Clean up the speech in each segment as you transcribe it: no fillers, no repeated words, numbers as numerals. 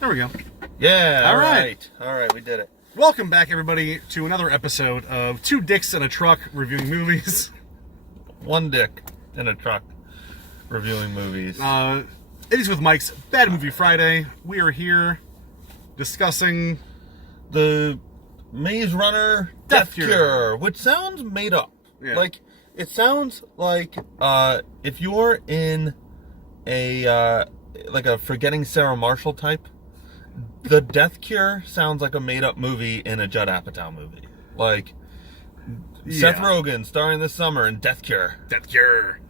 There we go. Yeah, All right. All right, we did it. Welcome back, everybody, to another episode of Two Dicks in a Truck reviewing movies. One dick in a truck reviewing movies. IdiotsWithMics, Bad Movie Friday. We are here discussing the Maze Runner Death Cure, which sounds made up. Yeah. Like, it sounds like if you're in a Forgetting Sarah Marshall type, the Death Cure sounds like a made-up movie in a Judd Apatow movie. Like, Seth Rogen starring this summer in Death Cure. Death Cure.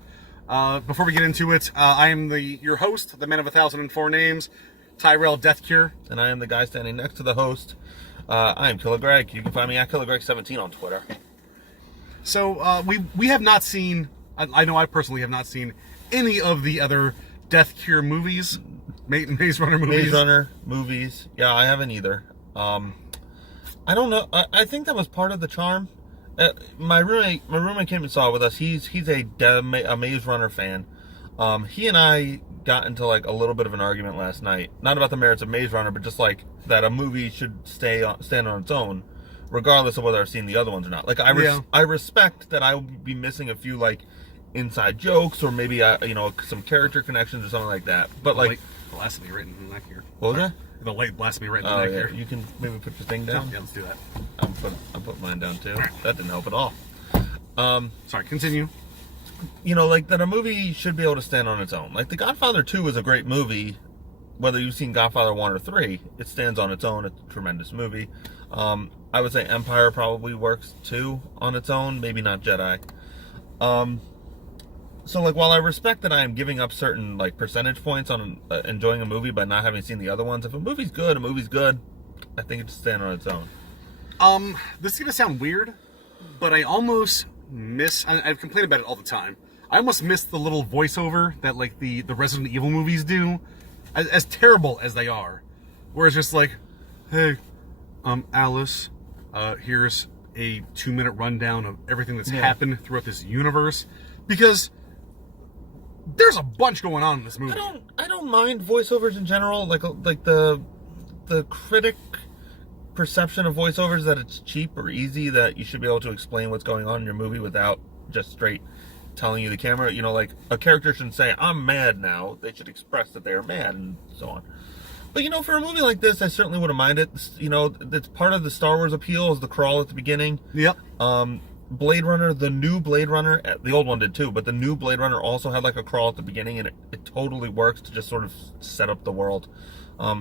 Before we get into it, I am your host, the man of 1,004 names, Tyrell Death Cure. And I am the guy standing next to the host. I am Killer Greg. You can find me at KillerGreg17 on Twitter. So, we have not seen, I know I personally have not seen any of the other Death Cure movies. Maze Runner movies. Maze Runner movies. Yeah, I haven't either. I don't know. I think that was part of the charm. My roommate came and saw it with us. He's a Maze Runner fan. He and I got into like a little bit of an argument last night. Not about the merits of Maze Runner, but just like that a movie should stand on its own, regardless of whether I've seen the other ones or not. Like I respect that I would be missing a few like inside jokes or maybe some character connections or something like that. But like blasphemy written in the neck here. What was that? The late blasphemy right in the neck here. You can maybe put your thing down. Yeah, let's do that. I'll put mine down too. Right. That didn't help at all. Sorry, continue. Like that a movie should be able to stand on its own. Like The Godfather 2 is a great movie. Whether you've seen Godfather 1 or 3, it stands on its own. It's a tremendous movie. I would say Empire probably works too on its own. Maybe not Jedi. So, like, while I respect that I am giving up certain, like, percentage points on enjoying a movie by not having seen the other ones, if a movie's good, I think it should stand on its own. This is going to sound weird, but I almost I've complained about it all the time. I almost miss the little voiceover that, like, the Resident Evil movies do, as terrible as they are. Where it's just like, hey, Alice, here's a 2-minute rundown of everything that's happened throughout this universe. Because there's a bunch going on in this movie. I don't mind voiceovers in general. Like the critic perception of voiceovers that it's cheap or easy, that you should be able to explain what's going on in your movie without just straight telling you the camera. Like a character shouldn't say, I'm mad now. They should express that they are mad and so on. But for a movie like this, I certainly wouldn't mind it. It's part of the Star Wars appeal is the crawl at the beginning. Yep. Blade Runner, the new Blade Runner, the old one did too, but the new Blade Runner also had like a crawl at the beginning, and it totally works to just sort of set up the world.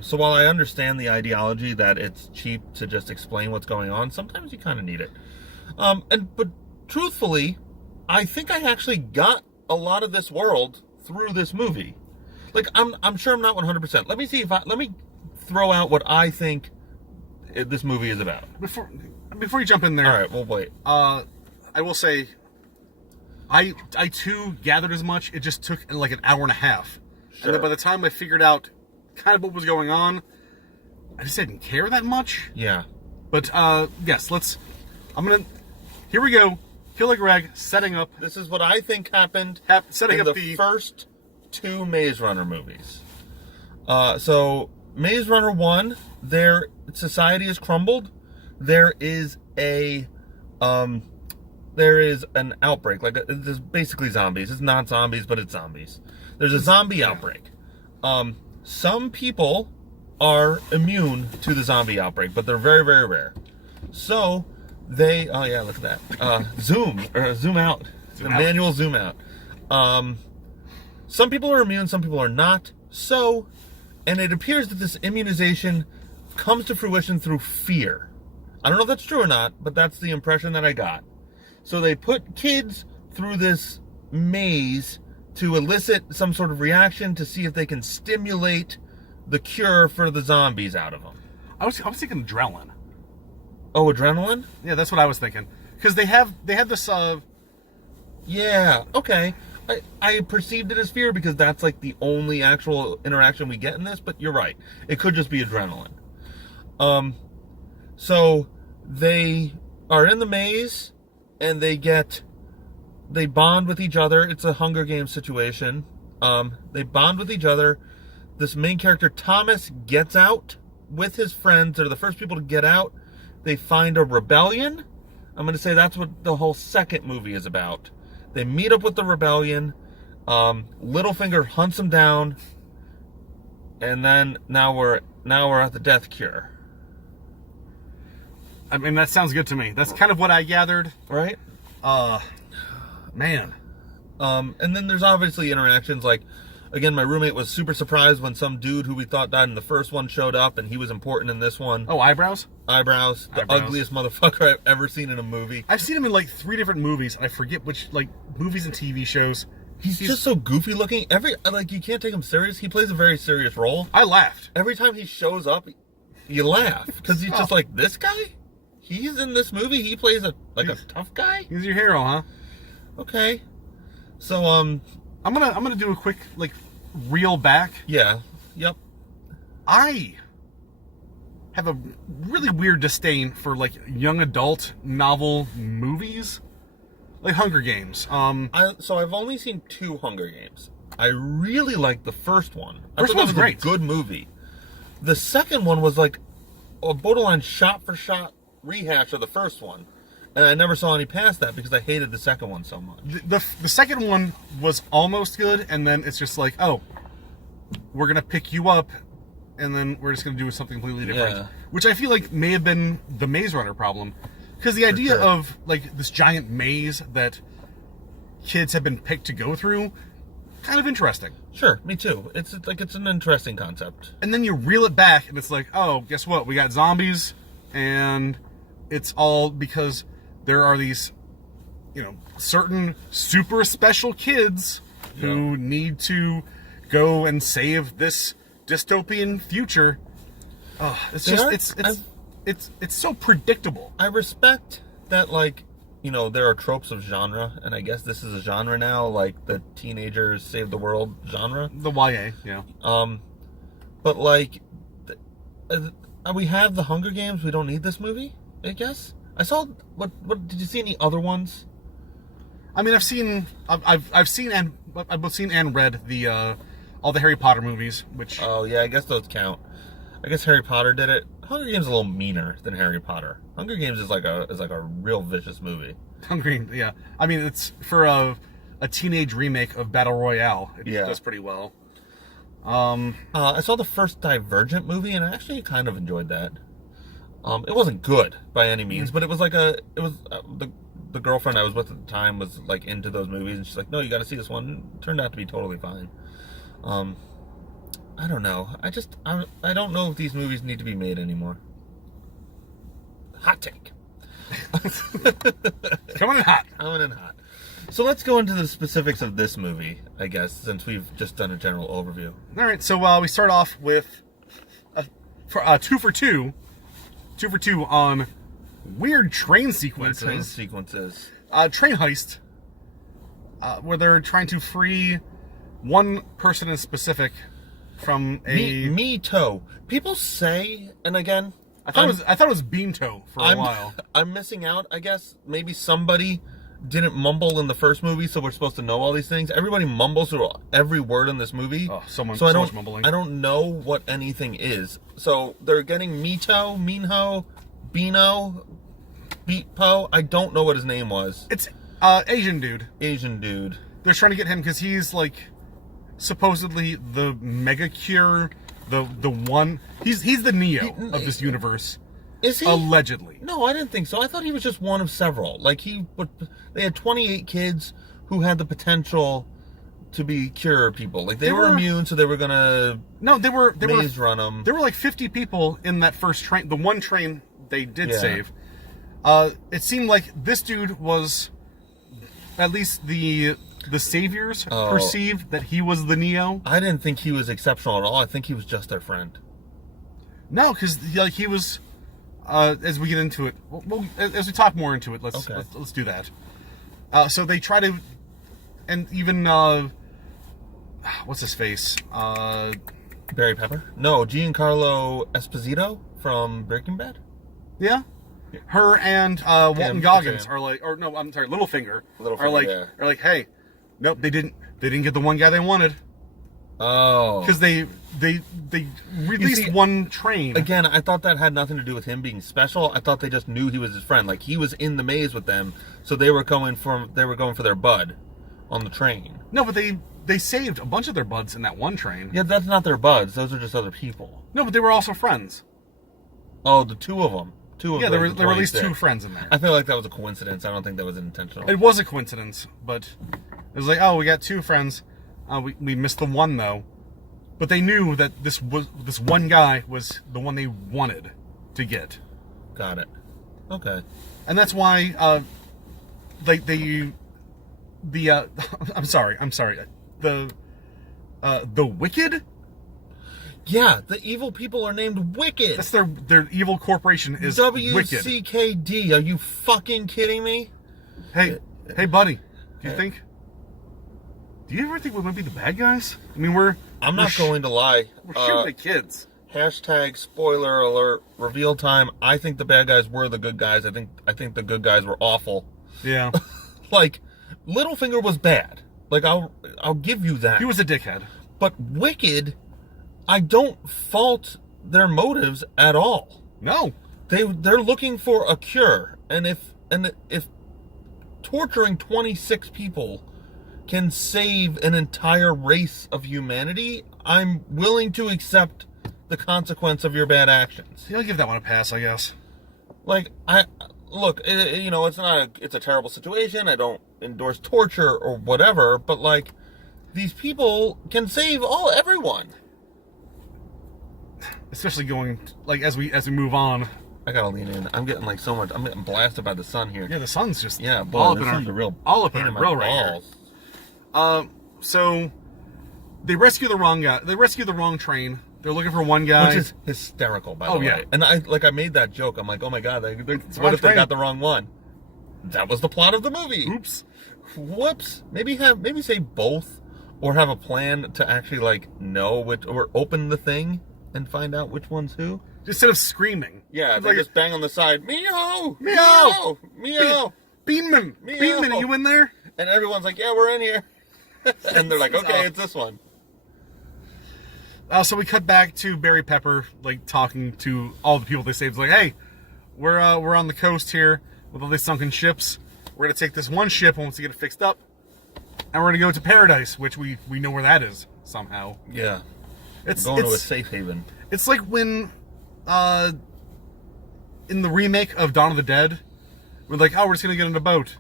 So while I understand the ideology that it's cheap to just explain what's going on, sometimes you kind of need it. But truthfully, I think I actually got a lot of this world through this movie. Like I'm sure I'm not 100%. Let me throw out what I think this movie is about. Before you jump in there, all right, we'll wait. I will say, I too gathered as much. It just took like an hour and a half. Sure. And then by the time I figured out kind of what was going on, I just didn't care that much. Yeah. But, yes, here we go. Killer Greg setting up. This is what I think happened setting in up the first 2 Maze Runner movies. So, Maze Runner 1, their society has crumbled. There is an outbreak. Like, there's basically zombies. It's not zombies, but it's zombies. There's a zombie outbreak. Some people are immune to the zombie outbreak, but they're very, very rare. So look at that. Zoom out. Manual zoom out. Some people are immune, some people are not. And it appears that this immunization comes to fruition through fear. I don't know if that's true or not, but that's the impression that I got. So they put kids through this maze to elicit some sort of reaction to see if they can stimulate the cure for the zombies out of them. I was thinking adrenaline. Oh, adrenaline? Yeah, that's what I was thinking. Because they have this. Yeah. Okay. I perceived it as fear because that's like the only actual interaction we get in this. But you're right. It could just be adrenaline. So they are in the maze and they bond with each other. It's a Hunger Games situation. They bond with each other. this main character, Thomas, gets out with his friends. They're the first people to get out. They find a rebellion. I'm going to say that's what the whole second movie is about. They meet up with the rebellion. LittleFinger hunts them down. And then now we're at the death cure. I mean, that sounds good to me. That's kind of what I gathered. Right? Man. And then there's obviously interactions like, again, my roommate was super surprised when some dude who we thought died in the first one showed up, and he was important in this one. Oh, eyebrows? Eyebrows. The ugliest motherfucker I've ever seen in a movie. I've seen him in like 3 different movies. I forget which, like, movies and TV shows. He's just so goofy looking. You can't take him serious. He plays a very serious role. I laughed. Every time he shows up, you laugh. Because he's just like, this guy? He's in this movie? He plays a tough guy? He's your hero, huh? Okay. So, I'm gonna do a quick, like, reel back. Yeah. Yep. I have a really weird disdain for, like, young adult novel movies. Like Hunger Games. So I've only seen 2 Hunger Games. I really liked the first one. First one was great. A good movie. The second one was like a borderline shot-for-shot rehash of the first one. And I never saw any past that because I hated the second one so much. The second one was almost good, and then it's just like, oh, we're going to pick you up, and then we're just going to do something completely different. Yeah. Which I feel like may have been the Maze Runner problem. Because the idea of, like, this giant maze that kids have been picked to go through, kind of interesting. Sure, me too. It's an interesting concept. And then you reel it back, and it's like, oh, guess what? We got zombies, and it's all because there are these, certain super special kids who need to go and save this dystopian future. Oh, it's so predictable. I respect that, like, there are tropes of genre, and I guess this is a genre now, like the teenagers save the world genre. The YA, yeah. But like, we have the Hunger Games. We don't need this movie, I guess. I saw what did you see any other ones? I mean, I've seen and read the all the Harry Potter movies, which. Oh yeah, I guess those count. I guess Harry Potter did it. Hunger Games is a little meaner than Harry Potter. Hunger Games is like a real vicious movie. Hunger Games, yeah. I mean, it's for a teenage remake of Battle Royale. It does pretty well. I saw the first Divergent movie, and I actually kind of enjoyed that. It wasn't good by any means, but it was like the girlfriend I was with at the time was like into those movies, and she's like, "No, you got to see this one." It turned out to be totally fine. I don't know. I don't know if these movies need to be made anymore. Hot take. Coming in hot. Coming in hot. So let's go into the specifics of this movie, I guess, since we've just done a general overview. All right. So we start off with 2 for 2 on weird train sequences. Train heist, where they're trying to free one person in specific from a Mito. People say, and again, I thought it was Beanto for a while. I'm missing out, I guess. Maybe somebody didn't mumble in the first movie, so we're supposed to know all these things. Everybody mumbles through every word in this movie. Oh, so much mumbling. I don't know what anything is. So they're getting Mito, Minho, Bino, Beatpo. I don't know what his name was. It's Asian dude. They're trying to get him because he's like supposedly the mega cure, the one. He's the Neo of this universe. Is he? Allegedly. No, I didn't think so. I thought he was just one of several. Like they had 28 kids who had the potential to be cure people. Like they were immune, so they were gonna maze run them. There were like 50 people in that first train. The one train they did save. It seemed like this dude was, at least the saviors perceived that he was the Neo. I didn't think he was exceptional at all. I think he was just their friend. No, because like he was. As we get into it, as we talk more into it, let's do that. So they try to, and even what's his face? Barry Pepper? No, Giancarlo Esposito from Breaking Bad. Yeah, her and Walton Goggins are like, or no, I'm sorry, LittleFinger are like, hey, nope, they didn't get the one guy they wanted. Oh. Because they released one train. Again, I thought that had nothing to do with him being special. I thought they just knew he was his friend. Like, he was in the maze with them, so they were going for their bud on the train. No, but they saved a bunch of their buds in that one train. Yeah, that's not their buds. Those are just other people. No, but they were also friends. Oh, the two of them. Yeah, there were at least two friends in there. I feel like that was a coincidence. I don't think that was intentional. It was a coincidence, but it was like, oh, we got two friends. We missed the one, though. But they knew that this one guy was the one they wanted to get. Got it. Okay. And that's why, I'm sorry. The Wicked? Yeah, the evil people are named Wicked. That's their evil corporation is Wicked. WCKD. Are you fucking kidding me? Hey, buddy. Do you ever think we might be the bad guys? I mean, I'm not going to lie. We're shooting at kids. Hashtag spoiler alert. Reveal time. I think the bad guys were the good guys. I think the good guys were awful. Yeah. Like, LittleFinger was bad. Like, I'll give you that. He was a dickhead. But Wicked, I don't fault their motives at all. No. They're looking for a cure, and if torturing 26 people can save an entire race of humanity, I'm willing to accept the consequence of your bad actions. Yeah, I'll give that one a pass, I guess. Like, it's a terrible situation. I don't endorse torture or whatever, but like, these people can save everyone. Especially going, like, as we move on. I gotta lean in. I'm getting like so much. I'm getting blasted by the sun here. Yeah, the sun's just all up in our grill right here. So they rescue the wrong guy. They rescue the wrong train. They're looking for one guy, which is hysterical, by the way. Yeah. And I made that joke. I'm like, oh my god, what if they got the wrong one? That was the plot of the movie. Oops. Whoops. Maybe say both, or have a plan to actually like know which, or open the thing and find out which one's who. Instead of screaming. Yeah, they just bang on the side. Meow! Meow! Meow! Beanman! Meow. Beanman, are you in there? And everyone's like, yeah, we're in here. And they're like, okay, it's this one. So we cut back to Barry Pepper, like, talking to all the people they saved. It's like, hey, we're on the coast here with all these sunken ships. We're going to take this one ship once we get it fixed up, and we're going to go to Paradise, which we know where that is, somehow. Yeah. It's going to a safe haven. It's like when, in the remake of Dawn of the Dead, we're like, oh, we're just going to get in a boat,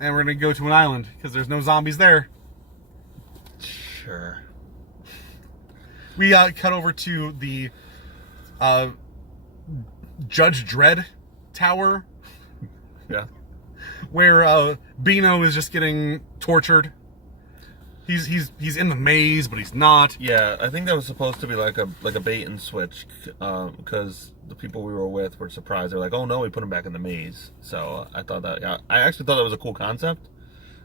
and we're going to go to an island, because there's no zombies there. Sure. We cut over to the Judge Dredd Tower. Yeah. Where Beano is just getting tortured. He's in the maze, but he's not. Yeah, I think that was supposed to be like a bait and switch, because the people we were with were surprised. They're like, "Oh no, we put him back in the maze." So I thought that. Yeah, I actually thought that was a cool concept.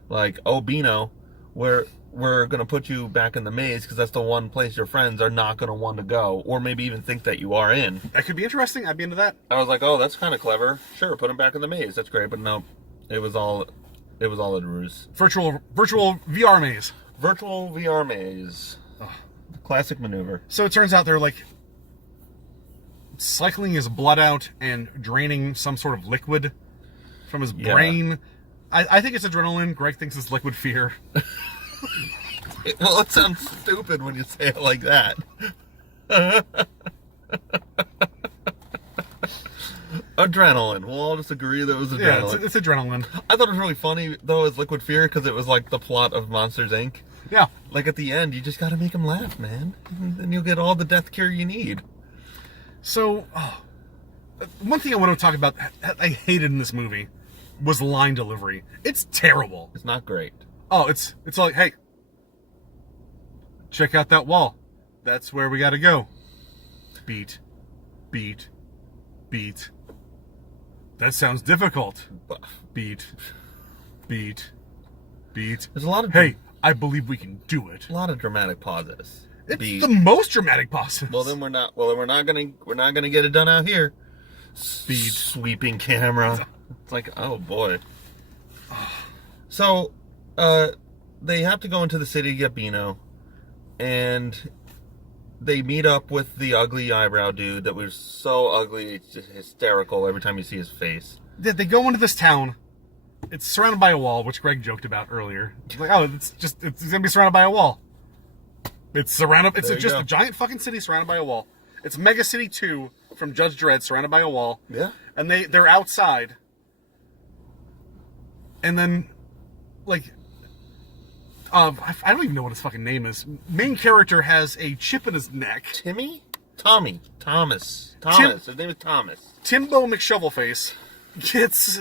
Like, oh Beano, we're gonna put you back in the maze because that's the one place your friends are not gonna want to go, or maybe even think that you are in. That could be interesting. I'd be into that. I was like, oh, that's kind of clever. Sure, put him back in the maze. That's great. But no, it was all a ruse. Virtual VR maze. Virtual VR maze. Oh, classic maneuver. So it turns out they're like cycling his blood out and draining some sort of liquid from his brain. I think it's adrenaline. Greg thinks it's liquid fear. Well, it sounds stupid when you say it like that. Adrenaline. We'll all just agree that it was adrenaline. Yeah, it's adrenaline. I thought it was really funny, though, as liquid fear, because it was like the plot of Monsters, Inc. Yeah. Like, at the end, you just gotta make him laugh, man. And then you'll get all the death cure you need. So, one thing I want to talk about, I hated in this movie, was line delivery. It's terrible. It's not great. Oh, it's like, hey, check out that wall. That's where we gotta go. Beat. Beat. Beat. That sounds difficult. Beat. Beat. Beat. There's a lot of... Hey, I believe we can do it. A lot of dramatic pauses. It's Beat. the most dramatic pauses. Well, then we're not gonna get it done out here. Beat. Sweeping camera. It's like, oh boy. So, they have to go into the city to get Beano. and they meet up with the ugly eyebrow dude that was so ugly, it's just hysterical every time you see his face. They go into this town. It's surrounded by a wall, which Greg joked about earlier. It's like, oh, it's gonna be surrounded by a wall. It's surrounded. It's just a giant fucking city surrounded by a wall. It's Mega City 2 from Judge Dredd, surrounded by a wall. Yeah. And they're outside. And then, like, I don't even know what his fucking name is. Main character has a chip in his neck. Timmy? Thomas. His name is Thomas. Timbo McShovelFace gets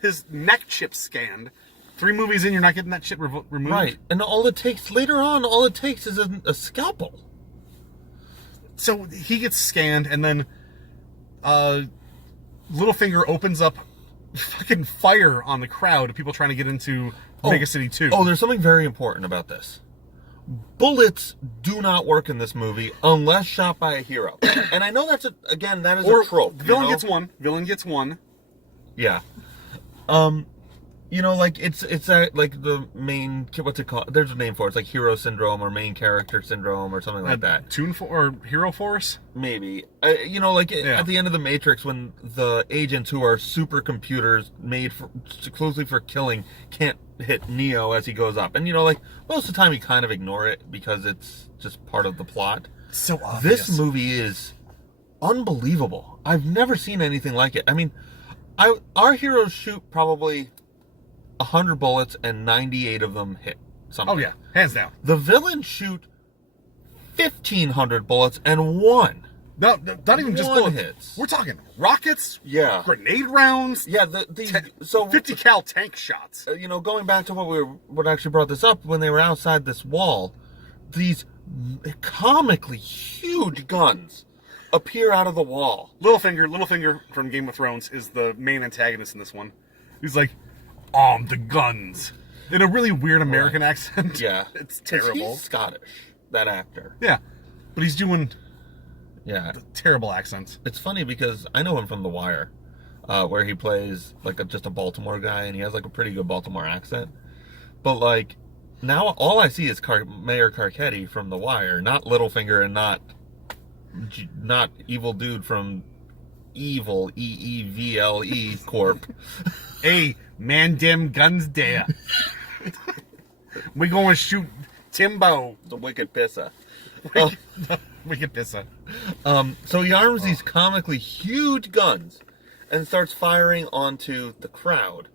his neck chip scanned. 3 movies in, you're not getting that shit removed. Right. And all it takes is a scalpel. So he gets scanned, and then LittleFinger opens up fucking fire on the crowd of people trying to get into Mega City 2. Oh, there's something very important about this. Bullets do not work in this movie unless shot by a hero. And I know that is a trope. Villain gets one. Villain gets one. Yeah. Like it's like the main, what's it called? There's a name for it. It's like hero syndrome or main character syndrome or something like that. Or hero force? Maybe. At the end of the Matrix, when the agents who are supercomputers made exclusively for killing can't hit Neo as he goes up. And most of the time you kind of ignore it because it's just part of the plot. So obvious. This movie is unbelievable. I've never seen anything like it. I mean, our heroes shoot probably 100 bullets and 98 of them hit something. Oh yeah, hands down. The villains shoot 1,500 bullets and one. No, not even just bullets. Hits. We're talking rockets. Yeah. Grenade rounds. Yeah. So 50 cal tank shots. Going back to what actually brought this up, when they were outside this wall, these comically huge guns appear out of the wall. LittleFinger from Game of Thrones is the main antagonist in this one. He's like, arm the guns, in a really weird American accent. Yeah. It's terrible. He's Scottish, that actor. Yeah. But he's doing terrible accents. It's funny because I know him from The Wire, where he plays just a Baltimore guy, and he has a pretty good Baltimore accent. But now all I see is Mayor Carcetti from The Wire, not LittleFinger, and not evil dude from Evil EEVLE Corp. Hey, man, them guns there. We gonna shoot Timbo. The wicked pisser. Wicked pisser. So he arms these comically huge guns and starts firing onto the crowd.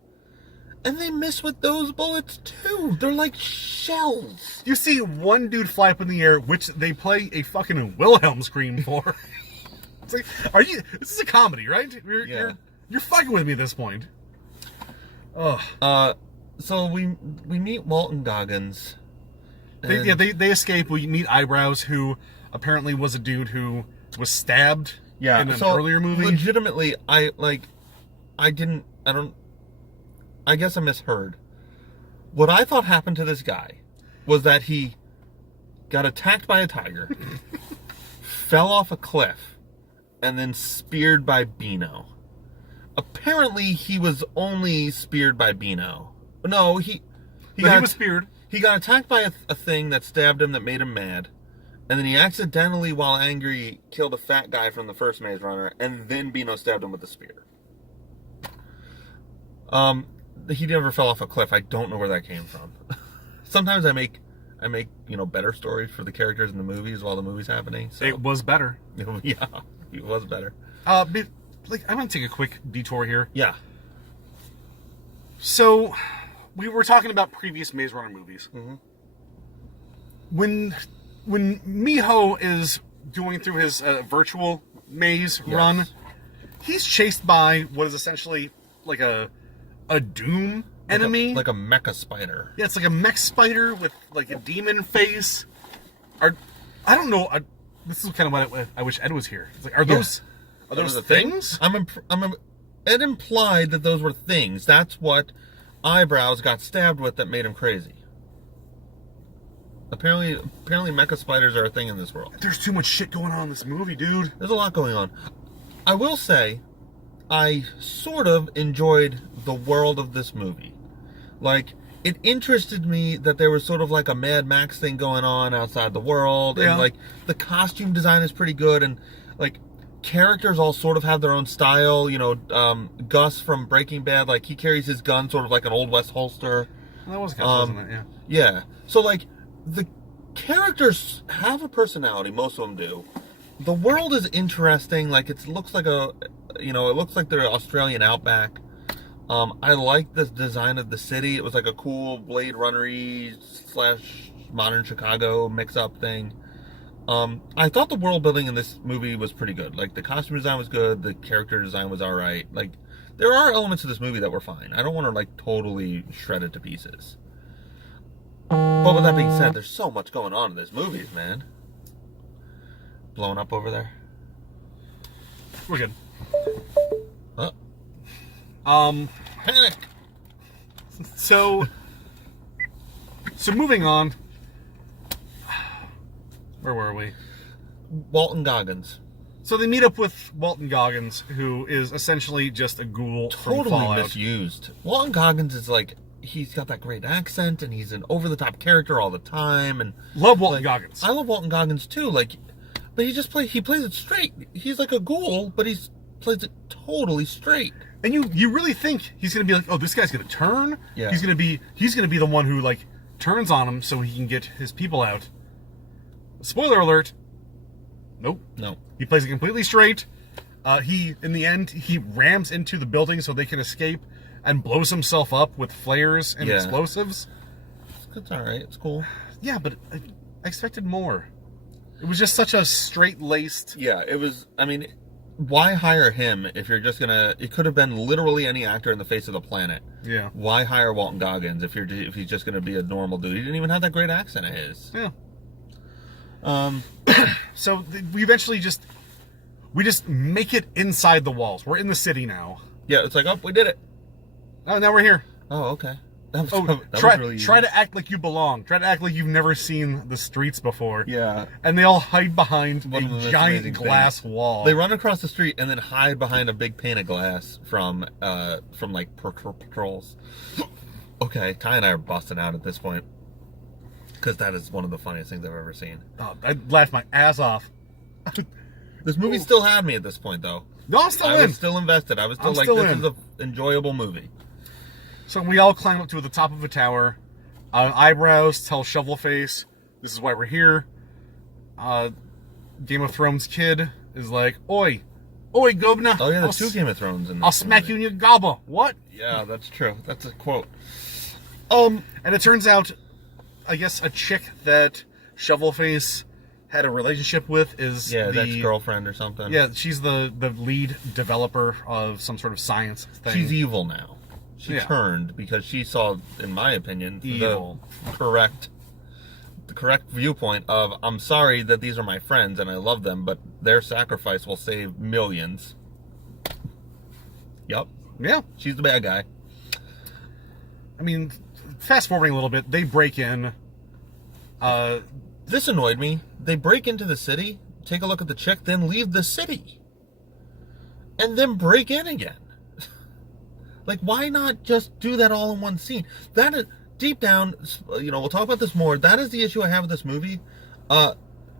And they miss with those bullets too. They're like shells. You see one dude fly up in the air, which they play a fucking Wilhelm scream for. It's like, this is a comedy, right? You're fucking with me at this point. So we meet Walton Goggins. They escape. We meet Eyebrows, who apparently was a dude who was stabbed in an earlier movie. Legitimately, I guess I misheard. What I thought happened to this guy was that he got attacked by a tiger, fell off a cliff, and then speared by Beano. Apparently, he was only speared by Beano. No, he was speared. He got attacked by a thing that stabbed him, that made him mad. And then he accidentally, while angry, killed a fat guy from the first Maze Runner, and then Beano stabbed him with a spear. He never fell off a cliff. I don't know where that came from. Sometimes I make better stories for the characters in the movies while the movie's happening. So. It was better. Yeah, it was better. I'm going to take a quick detour here. Yeah. So, we were talking about previous Maze Runner movies. Mm-hmm. When Miho is going through his virtual maze run, he's chased by what is essentially like a doom enemy. Like a mecha spider. Yeah, it's like a mech spider with like a demon face. I don't know. This is kind of what I wish Ed was here. It's like, are those things? Ed implied that those were things. That's what Eyebrows got stabbed with that made him crazy. Apparently mecha spiders are a thing in this world. There's too much shit going on in this movie, dude. There's a lot going on. I will say, I sort of enjoyed the world of this movie. it interested me that there was sort of like a Mad Max thing going on outside the world, Yeah. and like the costume design is pretty good, and like characters all sort of have their own style. You know, Gus from Breaking Bad, like he carries his gun sort of like an Old West holster. That was kind of wasn't it? Yeah. Yeah. So like the characters have a personality, most of them do. The world is interesting. Like it looks like it looks like the Australian outback. I like the design of the city. It was like a cool Blade Runner-y / modern Chicago mix-up thing. I thought the world building in this movie was pretty good. Like the costume design was good. The character design was all right. Like there are elements of this movie that were fine. I don't want to like totally shred it to pieces. But with that being said, there's so much going on in this movie, man. Blowing up over there. We're good. Panic. So moving on. Where were we? Walton Goggins. So they meet up with Walton Goggins, who is essentially just a ghoul from Totally Fallout. misused. Walton Goggins is like, he's got that great accent, and he's an over-the-top character all the time, and Love Walton Goggins. I love Walton Goggins too. Like, but he plays it straight. He's like a ghoul, but he plays it totally straight. And you really think he's gonna be like, oh, this guy's gonna turn? Yeah. He's gonna be the one who like turns on him so he can get his people out. Spoiler alert. Nope. No. He plays it completely straight. In the end, he rams into the building so they can escape and blows himself up with flares and explosives. It's all right. It's cool. Yeah, but I expected more. It was just such a straight-laced... Yeah, it was... I mean, why hire him if you're just gonna... It could have been literally any actor in the face of the planet. Yeah. Why hire Walton Goggins if he's just gonna be a normal dude? He didn't even have that great accent of his. Yeah. So we eventually just make it inside the walls. We're in the city now. Yeah, it's like, oh, we did it. Oh, now we're here. Oh, okay. That Try was really to act like you belong. Try to act like you've never seen the streets before. Yeah. And they all hide behind One of the a most giant amazing glass things. wall. They run across the street and then hide behind a big pane of glass from like patrols. Okay, Kai and I are busting out at this point because that is one of the funniest things I've ever seen. Oh, I laughed my ass off. This movie still had me at this point, though. No, I'm still I in. was still invested. I was still I'm like, still this in. is an enjoyable movie. So we all climb up to the top of a tower. Eyebrows tell ShovelFace, this is why we're here. Game of Thrones kid is like, oi, governor. Oh yeah, there's two Game of Thrones in this I'll smack movie. you in your gobble. What? Yeah, that's true. That's a quote. And it turns out, I guess a chick that ShovelFace had a relationship with is Yeah, that's girlfriend or something. Yeah, she's the lead developer of some sort of science thing. She's evil now. She Yeah. turned because she saw, in my opinion, Evil. the correct viewpoint of, I'm sorry that these are my friends and I love them, but their sacrifice will save millions. Yup. Yeah. She's the bad guy. I mean, fast forwarding a little bit, they break in. This annoyed me. They break into the city, take a look at the chick, then leave the city. And then break in again. Like, why not just do that all in one scene? That is, deep down, we'll talk about this more. That is the issue I have with this movie.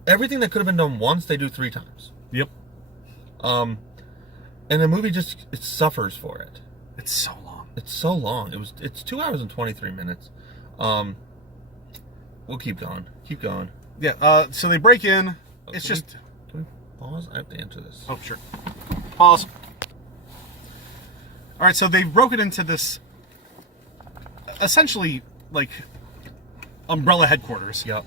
Everything that could have been done once, they do 3 times. Yep. And the movie it suffers for it. It's so long. It's so long. It's 2 hours and 23 minutes. We'll keep going. Keep going. Yeah, so they break in. It's Can we pause? I have to answer this. Oh, sure. Pause. All right, so they've broken into this, essentially, like, Umbrella headquarters. Yep.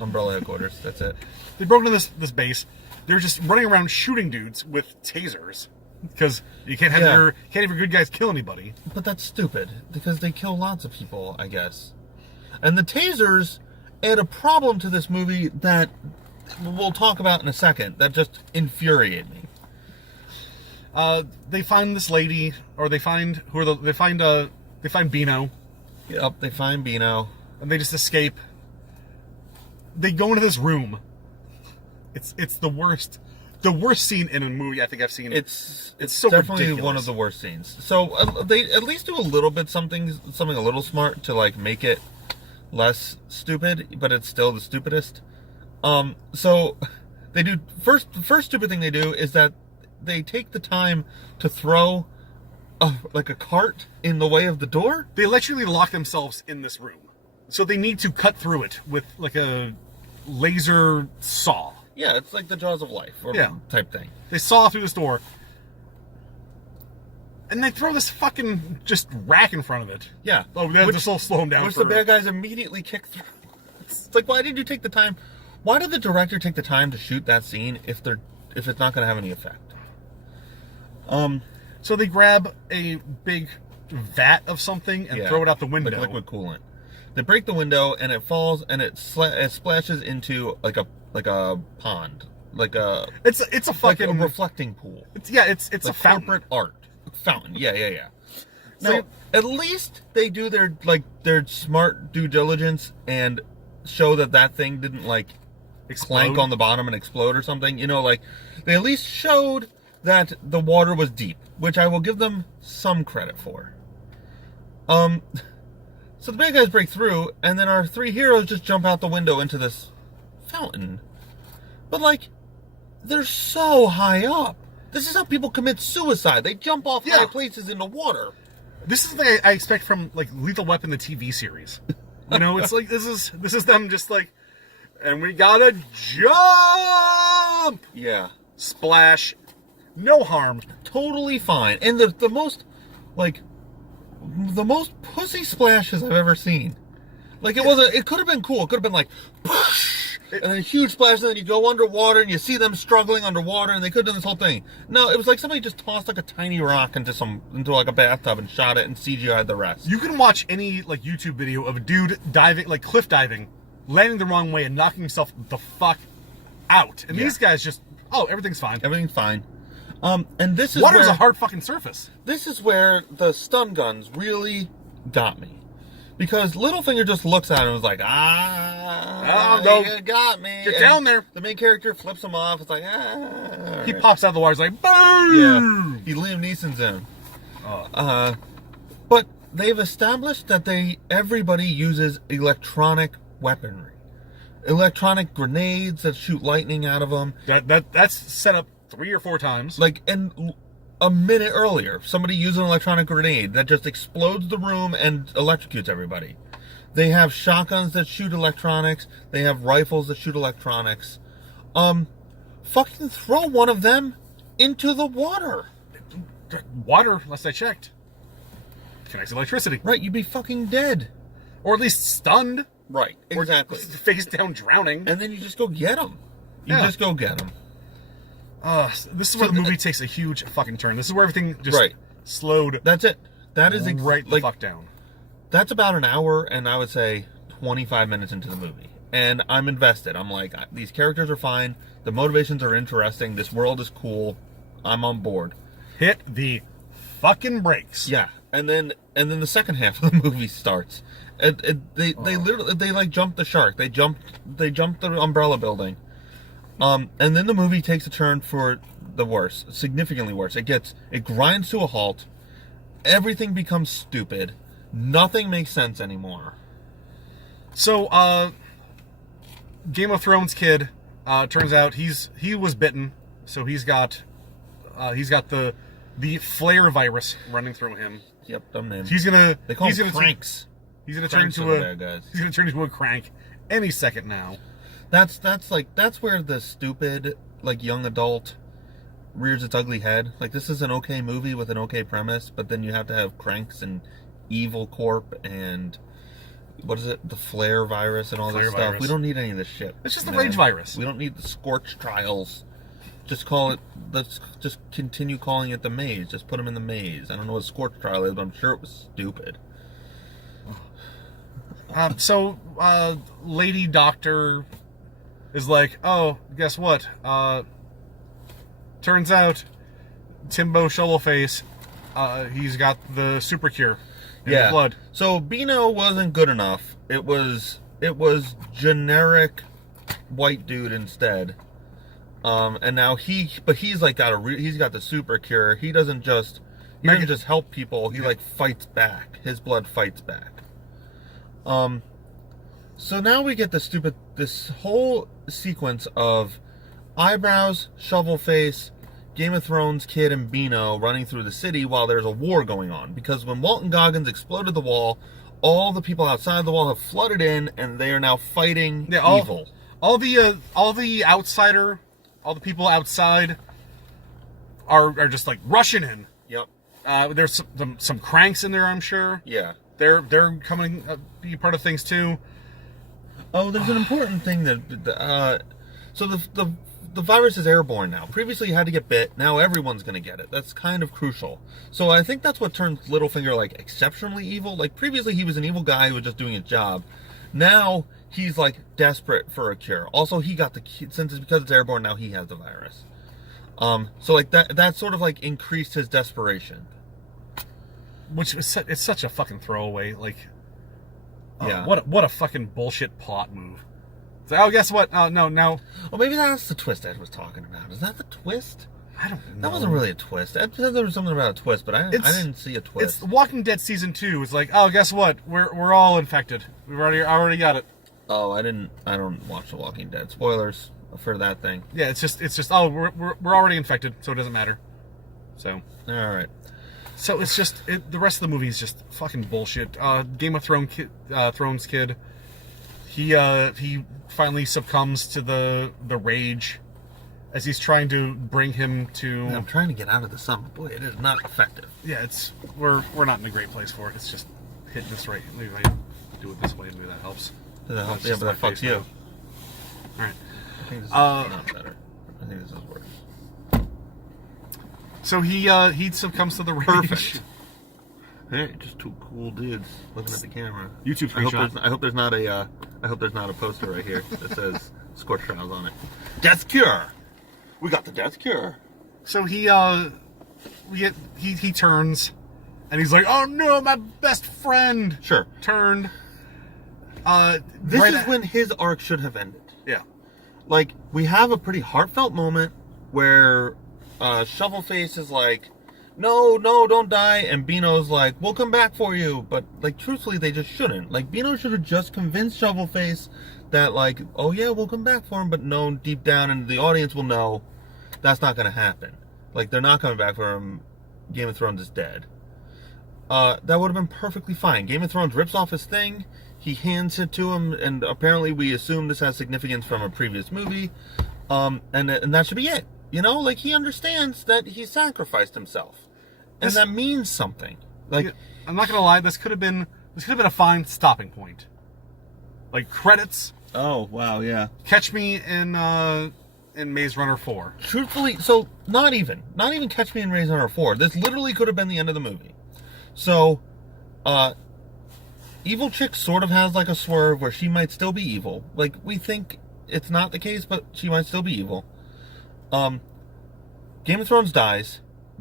Umbrella headquarters. That's it. They broke into this base. They're just running around shooting dudes with tasers because you can't have your good guys kill anybody. But that's stupid because they kill lots of people, I guess. And the tasers add a problem to this movie that we'll talk about in a second. That just infuriated me. They find this lady, or they find they find Bino, Yep, they find Bino. and they just escape. They go into this room. It's the worst. the worst scene in a movie I think I've seen. It's so definitely ridiculous. one of the worst scenes. So they at least do a little bit something a little smart to like make it less stupid, but it's still the stupidest. So they do the first stupid thing they do is that they take the time to throw like a cart in the way of the door. They literally lock themselves in this room, so they need to cut through it with like a laser saw. Yeah, it's like the Jaws of Life type thing. They saw through this door, and they throw this fucking just rack in front of it. Yeah. Oh, they have to slow them down. Which the bad guys immediately kick through. It's like, why did you take the time? Why did the director take the time to shoot that scene if it's not going to have any effect? So they grab a big vat of something and throw it out the window. Like liquid coolant. They break the window and it falls and it splashes into like a pond, It's a fucking like a reflecting pool. It's like a corporate art fountain. Yeah. So now, at least they do their smart due diligence and show that thing didn't like clank on the bottom and explode or something. You know, like they at least showed that the water was deep, which I will give them some credit for. So the bad guys break through, and then our three heroes just jump out the window into this fountain. But like, they're so high up. This is how people commit suicide. They jump off high places into water. This is the thing I expect from like Lethal Weapon, the TV series. You know, it's like this is them just like, and we gotta jump. Yeah. Splash. No harm. Totally fine. And the most pussy splashes I've ever seen. Like it could have been cool. It could have been like, and then a huge splash, and then you go underwater and you see them struggling underwater, and they could have done this whole thing. No, it was like somebody just tossed like a tiny rock into like a bathtub and shot it and CGI'd the rest. You can watch any like YouTube video of a dude diving, like cliff diving, landing the wrong way and knocking himself the fuck out. And these guys just, everything's fine. Everything's fine. And this is water's a hard fucking surface. This is where the stun guns really got me. Because LittleFinger just looks at him and is like, you got me. Get down there. The main character flips him off. It's like, He pops out of the water. He's like, boom. Yeah. He Liam Neeson's in him. But they've established that everybody uses electronic weaponry. Electronic grenades that shoot lightning out of them. That's set up 3 or 4 times. Like, and a minute earlier, somebody used an electronic grenade that just explodes the room and electrocutes everybody. They have shotguns that shoot electronics. They have rifles that shoot electronics. Fucking throw one of them into the water. Water, last I checked, connects electricity. Right, you'd be fucking dead. Or at least stunned. Right, exactly. Or face down drowning. And then you just go get them. Just go get them. This is where the movie takes a huge fucking turn. This is where everything just slowed. That's it. That is right the fuck down. That's about an hour, and I would say 25 minutes into the movie. And I'm invested. I'm like, these characters are fine. The motivations are interesting. This world is cool. I'm on board. Hit the fucking brakes. Yeah. And then the second half of the movie starts. They literally like jumped the shark. They jumped the umbrella building. And then the movie takes a turn for the worse, significantly worse. It grinds to a halt. Everything becomes stupid. Nothing makes sense anymore. So, Game of Thrones kid, turns out he was bitten, so he's got the flare virus running through him. Yep, dumb name. They call them cranks. He's gonna turn into a crank any second now. That's where the stupid like young adult rears its ugly head. Like, this is an okay movie with an okay premise, but then you have to have cranks and evil corp and what is it, the flare virus and all this stuff. We don't need any of this shit. It's just the rage virus. We don't need the scorch trials. Just call it. Let's just continue calling it the maze. Just put him in the maze. I don't know what scorch trial is, but I'm sure it was stupid. So Lady Doctor is like, oh, guess what? Turns out Timbo ShovelFace, he's got the super cure in his blood. So Beano wasn't good enough. It was generic white dude instead. And now he's like he's got the super cure. He doesn't just help people. He like fights back. His blood fights back. So now we get this whole sequence of Eyebrows, ShovelFace, Game of Thrones kid, and Beano running through the city while there's a war going on. Because when Walton Goggins exploded the wall, all the people outside the wall have flooded in, and they are now fighting evil. All the people outside are just like rushing in. Yep. There's some cranks in there, I'm sure. Yeah. They're coming to be part of things too. Oh, there's an important thing so the virus is airborne now. Previously you had to get bit, now everyone's going to get it. That's kind of crucial. So I think that's what turns LittleFinger like exceptionally evil. Like previously he was an evil guy who was just doing his job. Now he's like desperate for a cure. Also he got because it's airborne now he has the virus. So like that sort of like increased his desperation. Which is it's such a fucking throwaway, like yeah. What a fucking bullshit plot move. It's like, oh, guess what? Oh, no. Well, maybe that's the twist Ed was talking about. Is that the twist? I don't know. That wasn't really a twist. Ed said there was something about a twist, but I didn't see a twist. It's Walking Dead Season 2. It's like, oh, guess what? We're all infected. We've already got it. Oh, I don't watch The Walking Dead. Spoilers for that thing. Yeah, it's just oh, we're already infected, so it doesn't matter. So. All right. So it's just the rest of the movie is just fucking bullshit. Game of Thrones kid, he finally succumbs to the rage as he's trying to bring him to. I'm trying to get out of the sun, but boy, it is not effective. Yeah, we're not in a great place for it. It's just hitting us right. Maybe if I do it this way, maybe that helps. Does that help? Yeah, but that fucks you. All right. I think this is not better. I think this is worse. So he succumbs to the rage. Perfect. Hey, just two cool dudes looking at the camera. YouTube screenshot. I hope there's not a poster right here that says Scorched Trials on it. Death Cure. We got the Death Cure. So he turns, and he's like, "Oh no, my best friend." Sure. Turned. This is when his arc should have ended. Yeah. Like we have a pretty heartfelt moment where ShovelFace is like, no, don't die, and Beano's like, we'll come back for you, but like truthfully they just shouldn't. Like Beano should have just convinced ShovelFace that like, oh yeah, we'll come back for him, but no, deep down and the audience will know that's not gonna happen. Like they're not coming back for him. Game of Thrones is dead. That would have been perfectly fine. Game of Thrones rips off his thing, he hands it to him, and apparently we assume this has significance from a previous movie, and that should be it. You know, like he understands that he sacrificed himself, and that means something. Like, I'm not gonna lie, this could have been a fine stopping point. Like credits. Oh wow, yeah. Catch me in Maze Runner 4. Truthfully, so not even Catch Me in Maze Runner 4. This literally could have been the end of the movie. So, Evil Chick sort of has like a swerve where she might still be evil. Like we think it's not the case, but she might still be evil. Game of Thrones dies,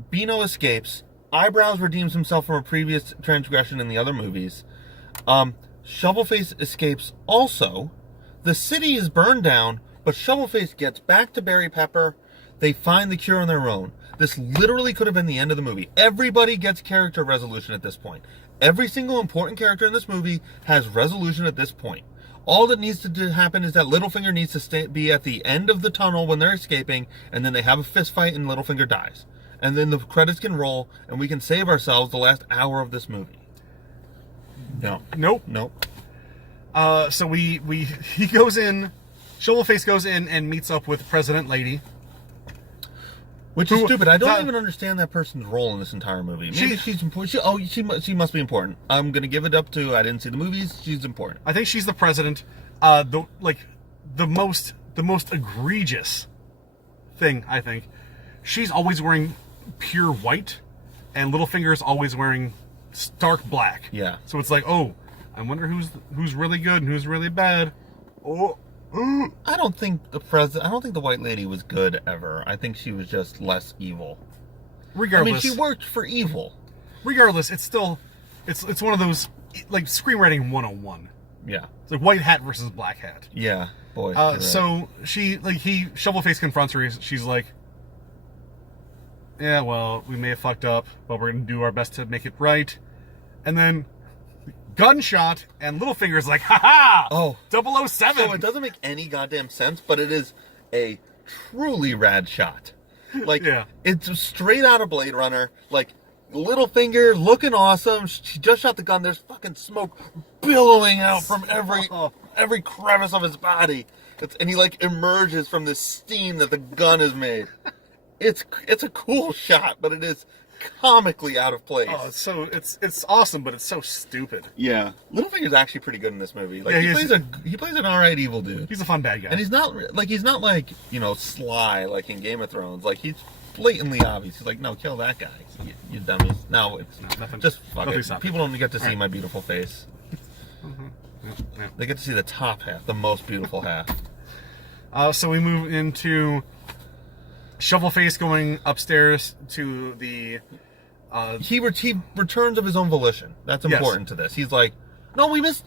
Beano escapes, Eyebrows redeems himself from a previous transgression in the other movies, ShovelFace escapes also, the city is burned down, but ShovelFace gets back to Berry Pepper, they find the cure on their own. This literally could have been the end of the movie. Everybody gets character resolution at this point. Every single important character in this movie has resolution at this point. All that needs to happen is that LittleFinger needs to be at the end of the tunnel when they're escaping, and then they have a fist fight and LittleFinger dies. And then the credits can roll, and we can save ourselves the last hour of this movie. No. Nope. So he goes in, ShovelFace goes in and meets up with President Lady. Which is stupid. I don't even understand that person's role in this entire movie. Maybe she's important. She must be important. I'm gonna give it up to. I didn't see the movies. She's important. I think she's the president. The most egregious thing. I think she's always wearing pure white, and LittleFinger is always wearing stark black. Yeah. So it's like, oh, I wonder who's really good and who's really bad. Oh. I don't think the White Lady was good ever. I think she was just less evil. Regardless, I mean, she worked for evil. Regardless, it's still it's one of those like screenwriting 101. Yeah. It's like white hat versus black hat. Yeah, boy. You're right. So ShovelFace confronts her. She's like, yeah, well, we may have fucked up, but we're going to do our best to make it right. And then, gunshot, and LittleFinger's like, ha-ha! Oh. 007! So it doesn't make any goddamn sense, but it is a truly rad shot. Like, Yeah. It's straight out of Blade Runner. Like, LittleFinger looking awesome. She just shot the gun. There's fucking smoke billowing out from every crevice of his body. And he, like, emerges from this steam that the gun has made. It's a cool shot, but it is comically out of place. Oh, it's awesome, but it's so stupid. Yeah, LittleFinger's actually pretty good in this movie. Like Yeah, he plays an alright evil dude. He's a fun bad guy. And he's not like sly like in Game of Thrones. Like he's blatantly obvious. He's like, no, kill that guy, you dummies. No, it's nothing. just fuck Nothing it. stopped People don't get to see right. my beautiful face. Yeah. They get to see the top half, the most beautiful half. So we move into ShovelFace going upstairs to the... He returns of his own volition. That's important to this. He's like, no, we missed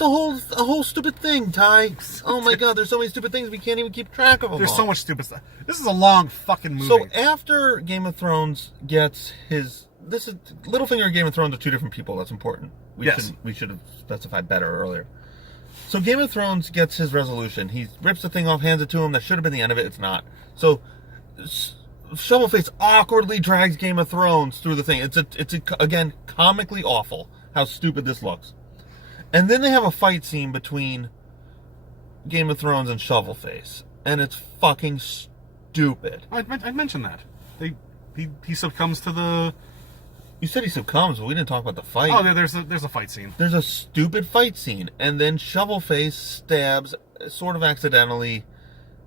a whole stupid thing, Ty. Oh my god, there's so many stupid things we can't even keep track of them. There's all. so much stupid stuff. This is a long fucking movie. So after Game of Thrones gets his... LittleFinger and Game of Thrones are two different people. That's important. We should have specified better earlier. So Game of Thrones gets his resolution. He rips the thing off, hands it to him. That should have been the end of it. It's not. So ShovelFace awkwardly drags Game of Thrones through the thing. It's again comically awful how stupid this looks. And then they have a fight scene between Game of Thrones and ShovelFace, and it's fucking stupid. I mentioned that. He succumbs to the... You said he succumbs, but we didn't talk about the fight. Oh, there's a fight scene. There's a stupid fight scene, and then ShovelFace stabs, sort of accidentally,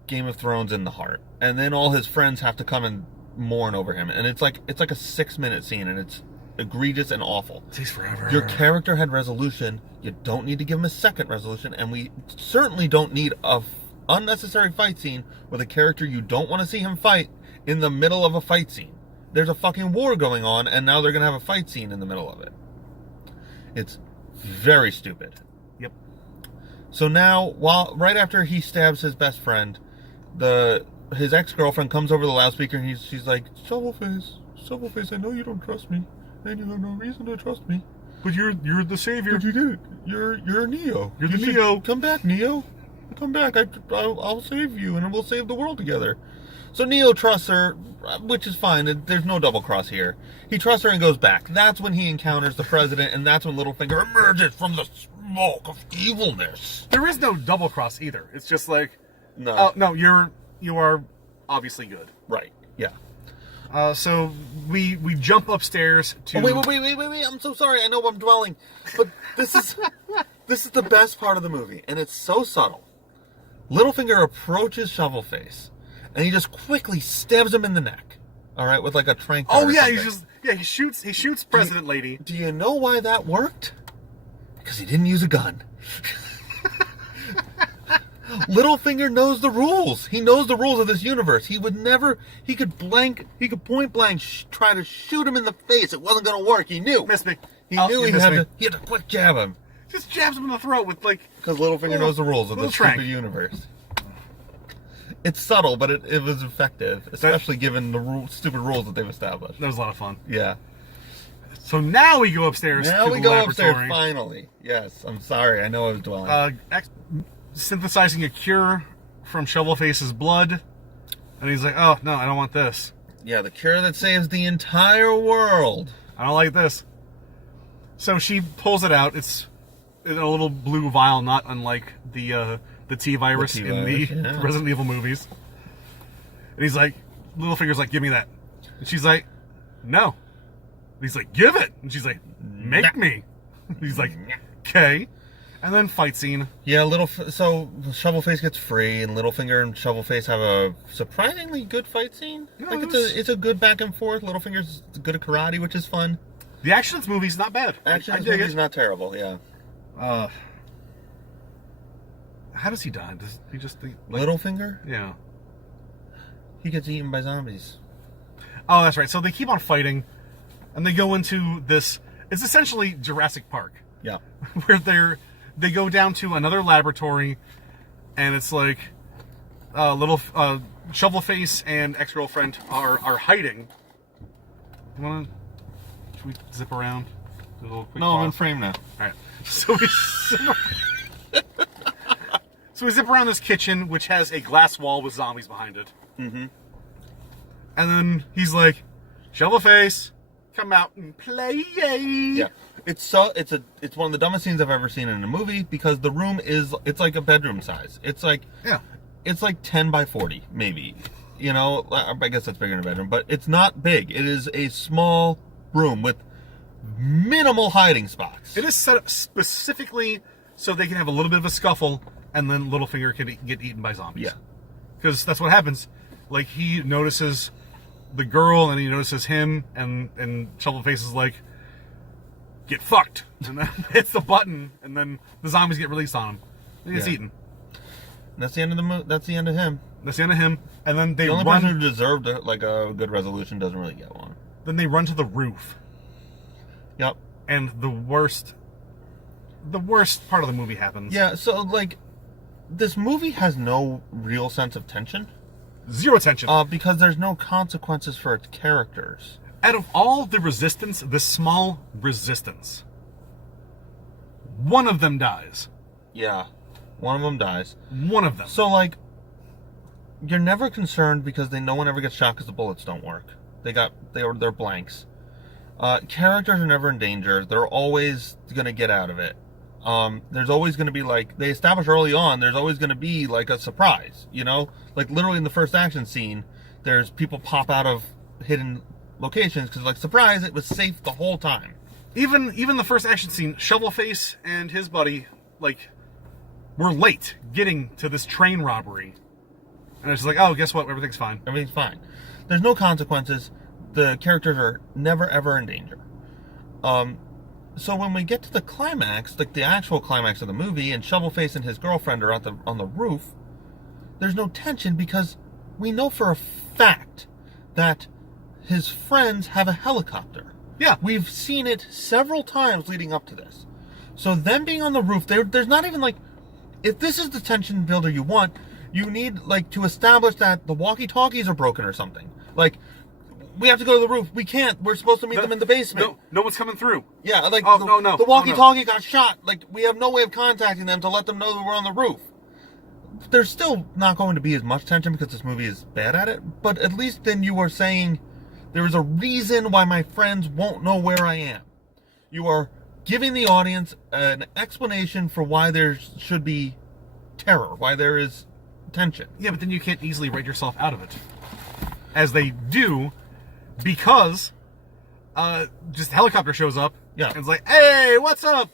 Game of Thrones in the heart, and then all his friends have to come and mourn over him, and it's like a 6-minute scene, and it's egregious and awful. It takes forever. Your character had resolution. You don't need to give him a second resolution, and we certainly don't need a unnecessary fight scene with a character you don't want to see him fight in the middle of a fight scene. There's a fucking war going on, and now they're going to have a fight scene in the middle of it. It's very stupid. Yep. So now, right after he stabs his best friend, his ex-girlfriend comes over the loudspeaker, and she's like, ShovelFace, I know you don't trust me, and you have no reason to trust me. But you're the savior. But you did it. You're Neo. You're the Neo. Come back, Neo. Come back. I'll save you, and we'll save the world together. So Neo trusts her, which is fine. There's no double cross here. He trusts her and goes back. That's when he encounters the president, and that's when LittleFinger emerges from the smoke of evilness. There is no double cross either. It's just like, No. oh no, you are obviously good. Right. Yeah. So we jump upstairs to... Oh, wait. I'm so sorry. I know I'm dwelling. But this is the best part of the movie, and it's so subtle. LittleFinger approaches ShovelFace, and he just quickly stabs him in the neck. All right, with like a trank. Oh yeah, he shoots President Lady. Do you know why that worked? Because he didn't use a gun. LittleFinger knows the rules. He knows the rules of this universe. He could point blank try to shoot him in the face. It wasn't going to work. He knew. Miss me. He knew he had to quick jab him. Just jabs him in the throat with like... Because LittleFinger knows the rules of this stupid universe. It's subtle, but it was effective, especially given the stupid rules that they've established. That was a lot of fun. Yeah. So now we go upstairs to the laboratory. Upstairs, finally. Yes, I'm sorry. I know I was dwelling. Synthesizing a cure from ShovelFace's blood. And he's like, oh, no, I don't want this. Yeah, the cure that saves the entire world. I don't like this. So she pulls it out. It's in a little blue vial, not unlike the T-virus in the Resident Evil movies. And he's like, LittleFinger's like, give me that. And she's like, no. And he's like, give it. And she's like, make me. He's like, okay. And then fight scene. Yeah, so ShovelFace gets free, and LittleFinger and ShovelFace have a surprisingly good fight scene. No, like it's a good back and forth. LittleFinger's good at karate, which is fun. The action in this movie's not bad. Action in this movie's not terrible. Yeah. How does he die? Does he just LittleFinger? Yeah. He gets eaten by zombies. Oh, that's right. So they keep on fighting, and they go into this. It's essentially Jurassic Park. Yeah. Where they go down to another laboratory, and it's like little ShovelFace and ex-girlfriend are hiding. Should we zip around? Do a little quick No, I'm in pause? frame now. All right. So we zip around this kitchen, which has a glass wall with zombies behind it. Mm-hmm. And then he's like, ShovelFace, come out and play. Yeah. It's one of the dumbest scenes I've ever seen in a movie because the room it's like a bedroom size. It's like 10 by 40 maybe. You know, I guess that's bigger than a bedroom, but it's not big. It is a small room with minimal hiding spots. It is set up specifically so they can have a little bit of a scuffle, and then LittleFinger can get eaten by zombies. Yeah. Because that's what happens. Like, he notices the girl, and he notices him, and ShovelFace is like, get fucked. And then hits the button, and then the zombies get released on him. And he gets eaten. And that's the end of that's the end of him. That's the end of him. And then they the only run. person who deserved a good resolution doesn't really get one. Then they run to the roof. Yep. And the worst part of the movie happens. Yeah, so, like, this movie has no real sense of tension. Zero tension. Because there's no consequences for its characters. Out of all the resistance, the small resistance, one of them dies. Yeah. One of them dies. One of them. So, like, you're never concerned because no one ever gets shot because the bullets don't work. They're blanks. Characters are never in danger. They're always gonna get out of it. There's always gonna be, like, they establish early on, there's always gonna be, like, a surprise, you know? Like, literally in the first action scene, there's people pop out of hidden locations because, like, surprise, it was safe the whole time. Even the first action scene, ShovelFace and his buddy, like, were late getting to this train robbery. And it's like, oh, guess what? Everything's fine. Everything's fine. There's no consequences. The characters are never, ever in danger. So when we get to the climax, like the actual climax of the movie, and ShovelFace and his girlfriend are on the roof, there's no tension because we know for a fact that his friends have a helicopter. Yeah. We've seen it several times leading up to this. So them being on the roof, there's not even, like, if this is the tension builder you want, you need, like, to establish that the walkie-talkies are broken or something. Like, we have to go to the roof. We can't. We're supposed to meet them in the basement. No one's coming through. Yeah, like, no. The walkie-talkie got shot. Like, we have no way of contacting them to let them know that we're on the roof. There's still not going to be as much tension because this movie is bad at it, but at least then you are saying there is a reason why my friends won't know where I am. You are giving the audience an explanation for why there should be terror, why there is tension. Yeah, but then you can't easily write yourself out of it. As they do, because just helicopter shows up. Yeah. And it's like, hey, what's up?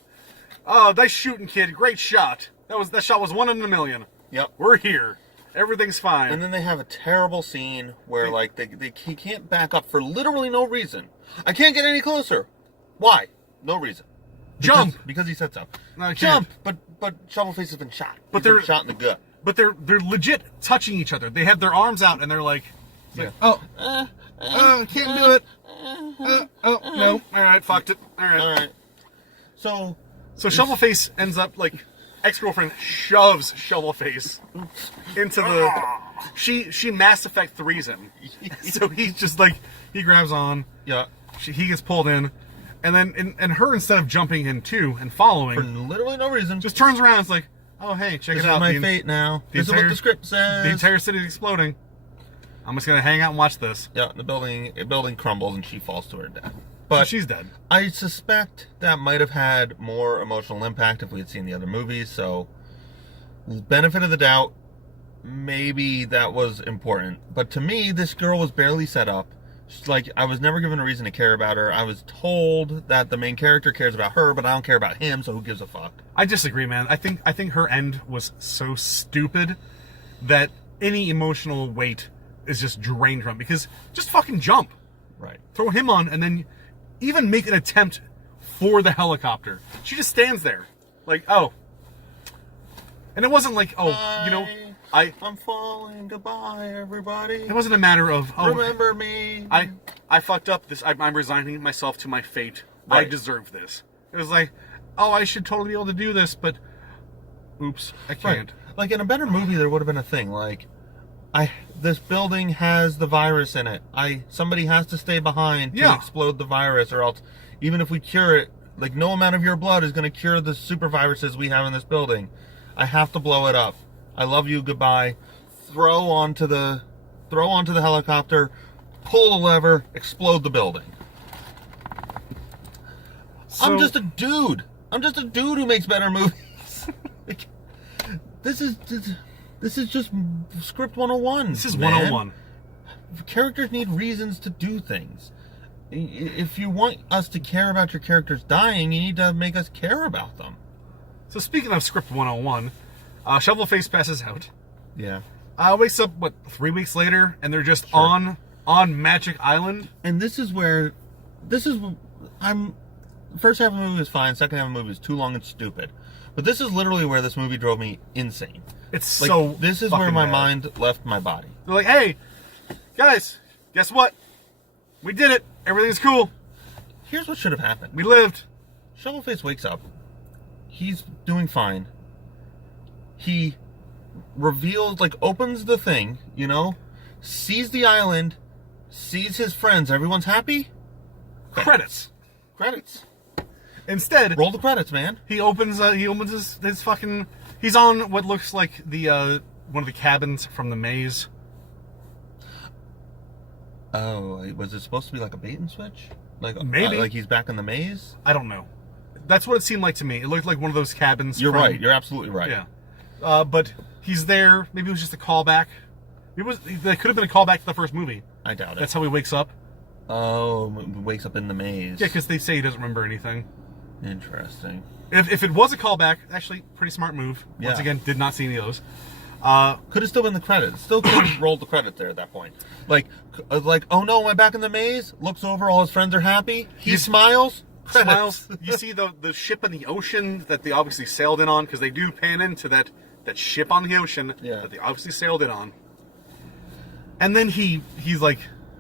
Oh, nice shooting, kid. Great shot. That shot was 1 in a million. Yep. We're here. Everything's fine. And then they have a terrible scene where, like, he can't back up for literally no reason. I can't get any closer. Why? No reason. Jump. Because he said so. No, I Jump. But ShovelFace has been shot. But He's been shot in the gut. But they're legit touching each other. They have their arms out and they're like, can't do it. No. All right, fucked it. All right. So ShovelFace ends up, like, ex-girlfriend shoves ShovelFace into the. She Mass Effect 3's him. So he's just like, he grabs on. Yeah. He gets pulled in, and then and her, instead of jumping in too and following, For literally no reason. just turns around. And is like, oh hey, check This it out. is my fate now. This is what the script says. The entire city's exploding. I'm just gonna hang out and watch this. Yeah, the building crumbles and she falls to her death. But she's dead. I suspect that might have had more emotional impact if we had seen the other movies, so benefit of the doubt, maybe that was important. But to me, this girl was barely set up. Like, I was never given a reason to care about her. I was told that the main character cares about her, but I don't care about him, so who gives a fuck? I disagree, man. I think her end was so stupid that any emotional weight is just drained from it, because just fucking jump. Right. Throw him on, and then even make an attempt for the helicopter. She just stands there. Like, oh. And it wasn't like, oh, you know, I'm falling. Goodbye, everybody. It wasn't a matter of, oh, remember me. I fucked up this. I'm resigning myself to my fate. Right. I deserve this. It was like, oh, I should totally be able to do this, but oops, I can't. Right. Like in a better movie, there would have been a thing like, this building has the virus in it. Somebody has to stay behind to explode the virus, or else, even if we cure it, like no amount of your blood is going to cure the super viruses we have in this building. I have to blow it up. I love you. Goodbye. Throw onto the helicopter, pull the lever, explode the building. So, I'm just a dude who makes better movies. Like, this is just script 101. This is man. 101. Characters need reasons to do things. If you want us to care about your characters dying, you need to make us care about them. So speaking of script 101, ShovelFace passes out. Yeah. Wakes up, 3 weeks later, and they're just on Magic Island. And first half of the movie is fine, second half of the movie is too long and stupid. But this is literally where this movie drove me insane. It's like, so this is where my mind left my body. They're like, hey, guys, guess what? We did it. Everything's cool. Here's what should have happened. We lived. ShovelFace wakes up. He's doing fine. He reveals, opens the thing, sees the island, sees his friends. Everyone's happy? Credits. Instead, roll the credits, man. He opens his fucking... He's on what looks like the one of the cabins from the maze. Oh, was it supposed to be like a bait and switch? Maybe. Like he's back in the maze? I don't know. That's what it seemed like to me. It looked like one of those cabins. You're right. You're absolutely right. Yeah. But he's there. Maybe it was just a callback. That could have been a callback to the first movie. I doubt it. That's how he wakes up. Oh, wakes up in the maze. Yeah, because they say he doesn't remember anything. Interesting. If it was a callback, actually, pretty smart move. Once again, did not see any of those. Could have still been the credits. Still could have rolled the credit there at that point. Like, oh no, am I back in the maze? Looks over, all his friends are happy. He smiles. Credits. You see the ship in the ocean that they obviously sailed in on, because they do pan into that ship on the ocean that they obviously sailed in on. And then he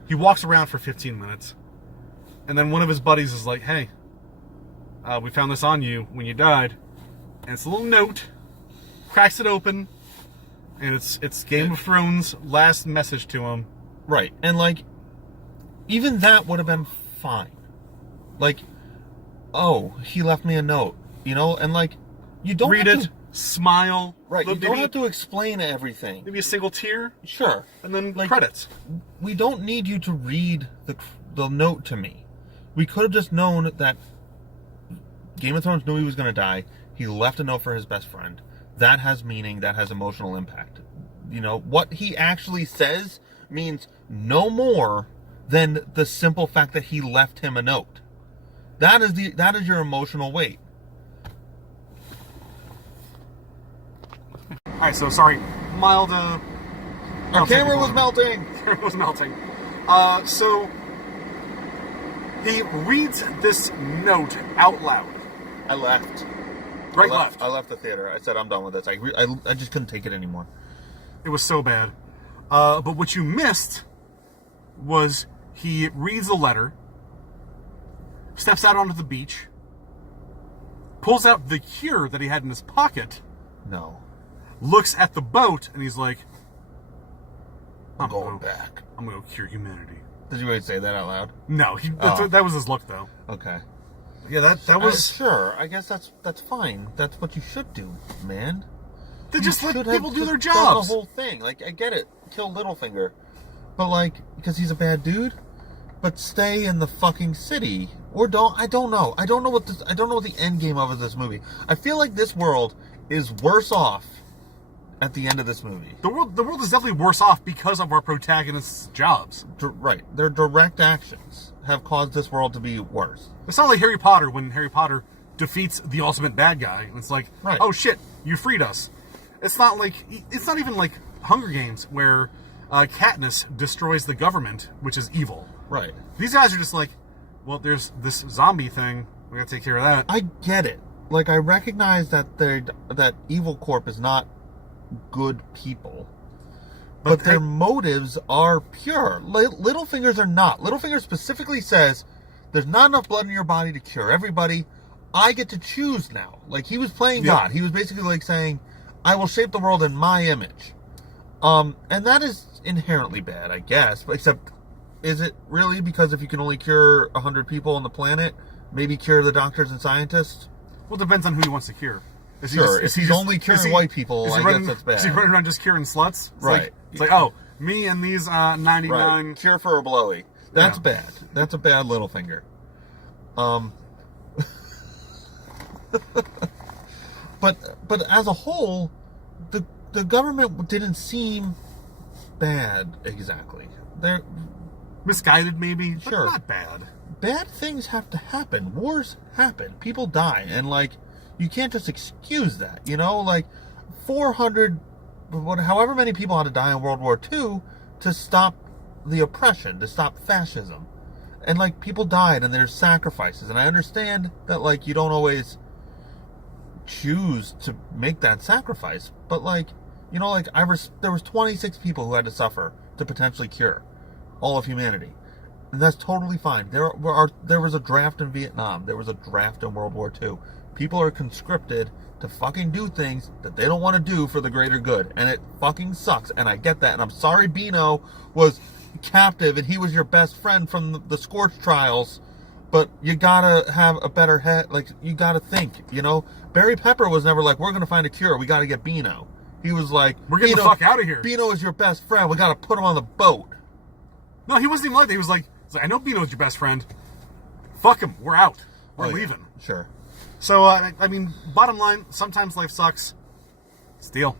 walks around for 15 minutes. And then one of his buddies is like, hey, we found this on you when you died. And it's a little note. Cracks it open. And it's Game of Thrones' last message to him. Right. And even that would have been fine. Oh, he left me a note. And you don't read it, smile. Right, you don't have to explain everything. Maybe a single tear. Sure. And then credits. We don't need you to read the note to me. We could have just known that Game of Thrones knew he was going to die. He left a note for his best friend. That has meaning. That has emotional impact. What he actually says means no more than the simple fact that he left him a note. That is your emotional weight. All right, so sorry, mild. Our camera was melting. Camera was melting. So he reads this note out loud. I left. Left. I left the theater. I said I'm done with this. I just couldn't take it anymore. It was so bad. But what you missed was he reads the letter, steps out onto the beach, pulls out the cure that he had in his pocket. No. Looks at the boat, and he's like, I'm going back. I'm going to cure humanity. Did you really say that out loud? No. That was his look, though. Okay. Yeah, that was... Sure, I guess that's fine. That's what you should do, man. They just let people do their done jobs. The whole thing. I get it. Kill LittleFinger. But, because he's a bad dude? But stay in the fucking city. Or don't. I don't know. I don't know what the end game of this movie. I feel like this world is worse off at the end of this movie. The world is definitely worse off because of our protagonist's jobs. Right. Their direct actions have caused this world to be worse. It's not like Harry Potter when Harry Potter defeats the ultimate bad guy. It's like, oh shit, you freed us. It's not even like Hunger Games where Katniss destroys the government, which is evil. Right. These guys are just like, well, there's this zombie thing. We gotta take care of that. I get it. I recognize that Evil Corp is not good people. But their motives are pure. LittleFinger's are not. LittleFinger specifically says, there's not enough blood in your body to cure everybody. I get to choose now. Like, he was playing God. He was basically like saying, I will shape the world in my image. And that is inherently bad, I guess. But except, is it really? Because if you can only cure 100 people on the planet, maybe cure the doctors and scientists? Well, it depends on who he wants to cure. If he's only curing white people, I guess that's bad. Is he running around just curing sluts? Right. It's like, oh, me and these 99... Right. Cure for a blowy. That's bad. That's a bad LittleFinger. But as a whole, the government didn't seem bad exactly. They're misguided, maybe. Sure, but not bad. Bad things have to happen. Wars happen. People die, and like you can't just excuse that. You know, like 400, however many people had to die in World War II to stop the oppression, to stop fascism, and like people died, and there's sacrifices, and I understand that like you don't always choose to make that sacrifice, but like, you know, like there was 26 people who had to suffer to potentially cure all of humanity, and that's totally fine. There was a draft in Vietnam, there was a draft in World War II. People are conscripted to fucking do things that they don't want to do for the greater good, and it fucking sucks, and I get that, and I'm sorry Beano was captive and he was your best friend from the Scorch trials, but you gotta have a better head. Like, you gotta think, you know? Barry Pepper was never like, we're gonna find a cure, we gotta get Beano. He was like, we're getting the fuck out of here. Beano is your best friend, we gotta put him on the boat. No, he wasn't even like that. He was like, I know Beano's your best friend. Fuck him, we're out. We're leaving. Sure. So, I mean, bottom line, sometimes life sucks. Steal.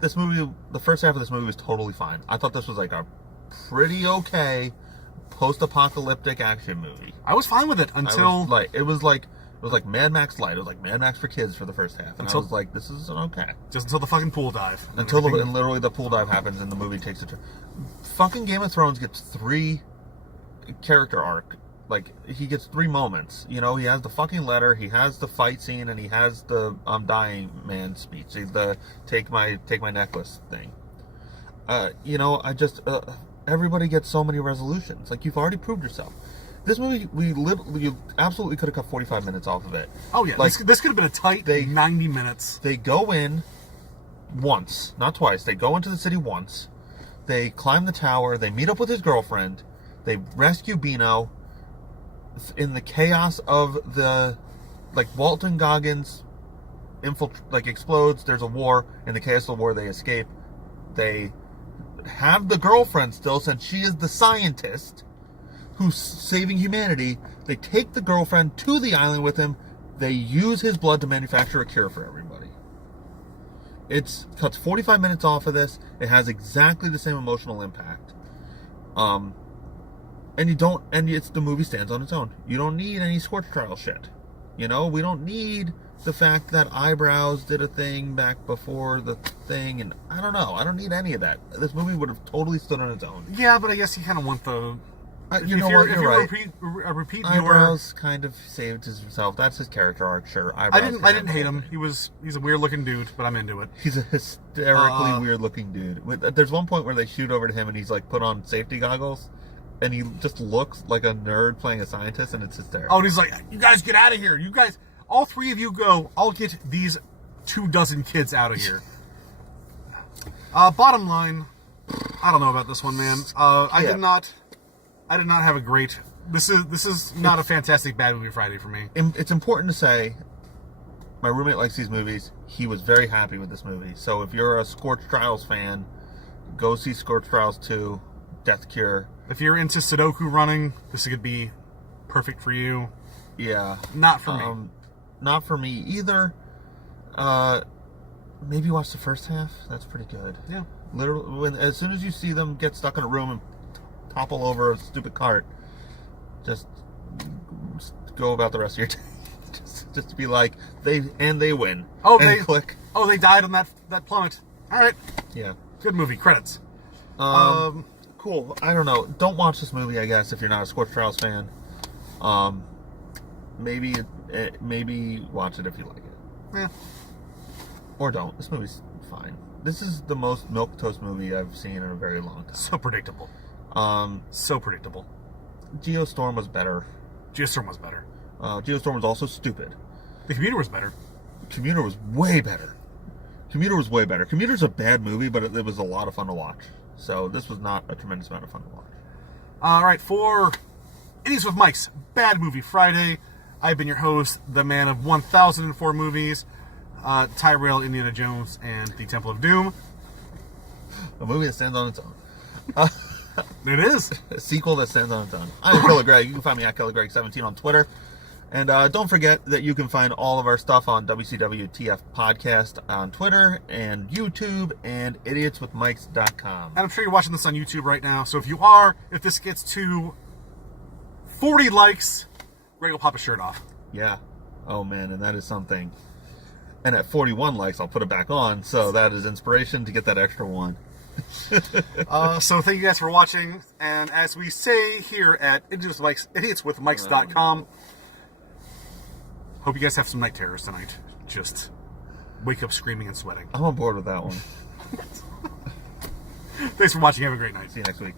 This movie, the first half of this movie was totally fine. I thought this was like a pretty okay post-apocalyptic action movie. I was fine with it until it was like Mad Max Light. It was like Mad Max for kids for the first half, and I was like, this is okay. Just until the fucking pool dive. And literally the pool dive happens, and the movie takes a turn. Fucking Game of Thrones gets 3 character arc. Like, he gets 3 moments. You know, he has the fucking letter, he has the fight scene, and he has the dying man speech. He's the take my necklace thing. You know, everybody gets so many resolutions. Like, you've already proved yourself. This movie, you absolutely could have cut 45 minutes off of it. Oh yeah, like, this could have been a tight 90 minutes. They go in once, not twice. They go into the city once. They climb the tower. They meet up with his girlfriend. They rescue Beano. In the chaos of the, like, Walton Goggins explodes, there's a war. In the chaos of the war, they escape. They have the girlfriend still, since she is the scientist who's saving humanity. They take the girlfriend to the island with him. They use his blood to manufacture a cure for everybody. It cuts 45 minutes off of this. It has exactly the same emotional impact. And it's the movie stands on its own. You don't need any Scorch Trial shit. You know, we don't need the fact that Eyebrows did a thing back before the thing, and I don't know. I don't need any of that. This movie would have totally stood on its own. Yeah, but I guess you kind of want the... You're right. Repeat Eyebrows kind of saved himself. That's his character arc, sure. I didn't hate him. He's a weird looking dude, but I'm into it. He's a hysterically weird looking dude. There's one point where they shoot over to him and he's like put on safety goggles. And he just looks like a nerd playing a scientist, and it's hysterical. Oh, and he's like, you guys get out of here. You guys, all 3 of you go. I'll get these 24 kids out of here. Bottom line, I don't know about this one, man. I did not have a great... This is not a fantastic bad movie Friday for me. It's important to say, my roommate likes these movies. He was very happy with this movie. So if you're a Scorch Trials fan, go see Scorch Trials 2, Death Cure. If you're into Sudoku running, this could be perfect for you. Yeah. Not for me. Not for me either. Maybe watch the first half. That's pretty good. Yeah. Literally, as soon as you see them get stuck in a room and topple over a stupid cart, just go about the rest of your day. just to be like, they win. Oh, and they click. Oh, they died on that plummet. All right. Yeah. Good movie. Credits. Cool. I don't know. Don't watch this movie, I guess, if you're not a Scorch Trials fan. Maybe watch it if you like it. Yeah. Or don't. This movie's fine. This is the most milquetoast movie I've seen in a very long time. So predictable. So predictable. Geostorm was better. Geostorm was better. Geostorm was also stupid. The Commuter was better. Commuter was way better. Commuter's a bad movie, but it was a lot of fun to watch. So this was not a tremendous amount of fun to watch. All right, for Idiots with Mics, Bad Movie Friday, I've been your host, the man of 1004 movies, Tyrell, Indiana Jones, and The Temple of Doom. A movie that stands on its own. It is. A sequel that stands on its own. I'm Killer Greg. You can find me at KillerGreg17 on Twitter. And don't forget that you can find all of our stuff on WCWTF Podcast on Twitter and YouTube and IdiotsWithMics.com. And I'm sure you're watching this on YouTube right now, so if you are, if this gets to 40 likes, Greg will pop his shirt off. Yeah. Oh, man, and that is something. And at 41 likes, I'll put it back on, so that is inspiration to get that extra one. So thank you guys for watching, and as we say here at IdiotsWithMics.com, hope you guys have some night terrors tonight. Just wake up screaming and sweating. I'm on board with that one. Thanks for watching. Have a great night. See you next week.